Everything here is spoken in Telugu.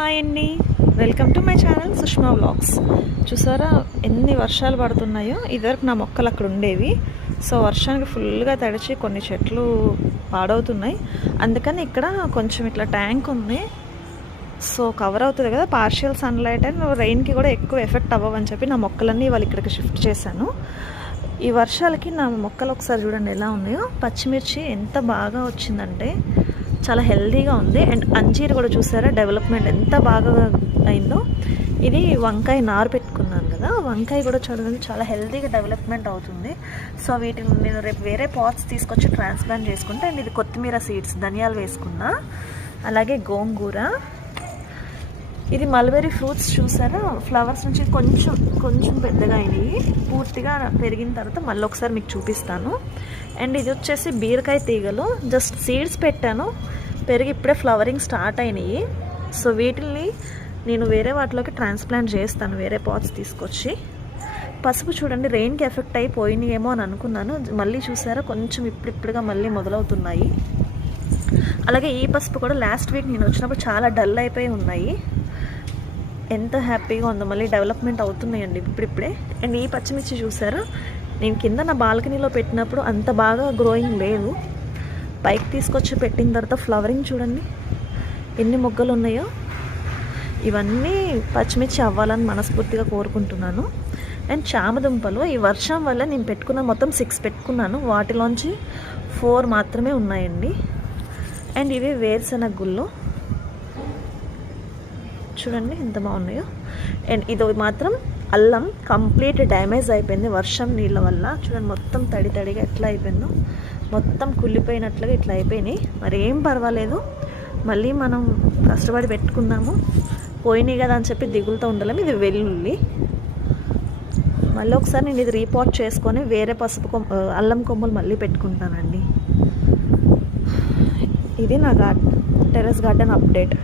హాయ్ అండి, welcome to my channel Sushma vlogs. చూసారా ఎన్ని వర్షాలు పడుతున్నాయో. ఇదివరకు నా మొక్కలు అక్కడ ఉండేవి. సో వర్షానికి ఫుల్గా తడిచి కొన్ని చెట్లు పాడవుతున్నాయి. అందుకని ఇక్కడ కొంచెం ఇట్లా ట్యాంక్ ఉంది. సో కవర్ అవుతుంది కదా, పార్షియల్ సన్లైట్ అండ్ రెయిన్కి కూడా ఎక్కువ ఎఫెక్ట్ అవ్వవని చెప్పి నా మొక్కలన్నీ వాళ్ళు ఇక్కడికి షిఫ్ట్ చేశాను. ఈ వర్షాలకి నా మొక్కలు ఒకసారి చూడండి ఎలా ఉన్నాయో. పచ్చిమిర్చి ఎంత బాగా వచ్చిందంటే చాలా హెల్దీగా ఉంది. అండ్ అంజీర్ కూడా చూసారా డెవలప్మెంట్ ఎంత బాగా అయిందో. ఇది వంకాయ నారు పెట్టుకున్నాను కదా, వంకాయ కూడా చూడండి చాలా హెల్దీగా డెవలప్మెంట్ అవుతుంది. సో వీటిని నేను రేపు వేరే పాట్స్ తీసుకొచ్చి ట్రాన్స్ప్లాంట్ చేసుకుంటే. అండ్ ఇది కొత్తిమీర సీడ్స్, ధనియాలు వేసుకున్నా. అలాగే గోంగూర, ఇది మల్బెరీ ఫ్రూట్స్ చూసారా, ఫ్లవర్స్ నుంచి కొంచెం పెద్దగా అయినాయి. పూర్తిగా పెరిగిన తర్వాత మళ్ళీ ఒకసారి మీకు చూపిస్తాను. అండ్ ఇది వచ్చేసి బీరకాయ తీగలు, జస్ట్ సీడ్స్ పెట్టాను, పెరిగి ఇప్పుడే ఫ్లవరింగ్ స్టార్ట్ అయినాయి. సో వీటిని నేను వేరే వాటిలోకి ట్రాన్స్ప్లాంట్ చేస్తాను, వేరే పాట్స్ తీసుకొచ్చి. పసుపు చూడండి రెయిన్కి ఎఫెక్ట్ అయిపోయినాయేమో అని అనుకున్నాను, మళ్ళీ చూసారా కొంచెం ఇప్పుడిప్పుడుగా మళ్ళీ మొదలవుతున్నాయి. అలాగే ఈ పసుపు కూడా లాస్ట్ వీక్ నేను వచ్చినప్పుడు చాలా డల్ అయిపోయి ఉన్నాయి. ఎంత హ్యాపీగా ఉందో, మళ్ళీ డెవలప్మెంట్ అవుతున్నాయండి ఇప్పుడిప్పుడే. అండ్ ఈ పచ్చిమిర్చి చూసారా, నేను కింద నా బాల్కనీలో పెట్టినప్పుడు అంత బాగా గ్రోయింగ్ లేదు. పైకి తీసుకొచ్చి పెట్టిన తర్వాత ఫ్లవరింగ్ చూడండి ఎన్ని మొగ్గలు ఉన్నాయో. ఇవన్నీ పచ్చిమిర్చి అవ్వాలని మనస్ఫూర్తిగా కోరుకుంటున్నాను. అండ్ చామదుంపలు ఈ వర్షం వల్ల నేను పెట్టుకున్న మొత్తం 6 పెట్టుకున్నాను, వాటిలోంచి 4 మాత్రమే ఉన్నాయండి. అండ్ ఇవి వేరుశెనగ గుళ్ళు చూడండి ఎంత బాగున్నాయో. అండ్ ఇది మాత్రం అల్లం కంప్లీట్ డ్యామేజ్ అయిపోయింది వర్షం నీళ్ళ వల్ల. చూడండి మొత్తం తడిగా ఎట్లా అయిపోయిందో, మొత్తం కుళ్ళిపోయినట్లుగా ఇట్లా అయిపోయినాయి. మరి ఏం పర్వాలేదు, మళ్ళీ మనం కష్టపడి పెట్టుకుందాము. పోయినాయి కదా అని చెప్పి దిగులుతో ఉండలేము. ఇది వెల్లుల్లి, మళ్ళీ ఒకసారి నేను ఇది రీపాట్ చేసుకొని వేరే అల్లం కొమ్మలు మళ్ళీ పెట్టుకుంటానండి. ఇది నా టెర్రస్ గార్డెన్ అప్డేట్.